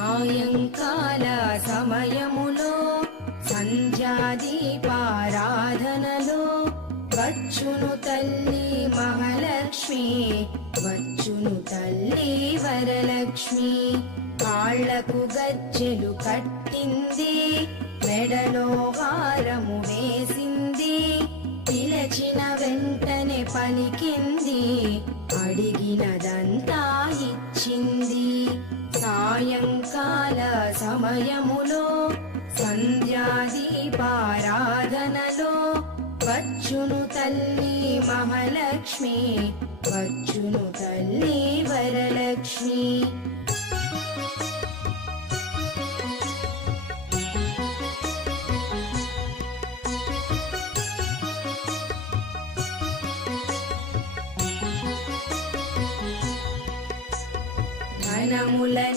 సాయంకాల సమయములో సంధ్యాదీపారాధనలో వచ్చును తల్లి మహాలక్ష్మి, వచ్చును తల్లి వరలక్ష్మి. కాళ్లకు గజ్జెలు కట్టింది, మెడలో హారము వేసింది, పిలచిన వెంటనే పలికింది, అడిగినదంతా ఇచ్చింది. సాయంకాల సమయములో సంధ్యాదీపారాధనలో వచ్చును తల్లి మహాలక్ష్మి, వచ్చును తల్లి వరలక్ష్మి. ధనములని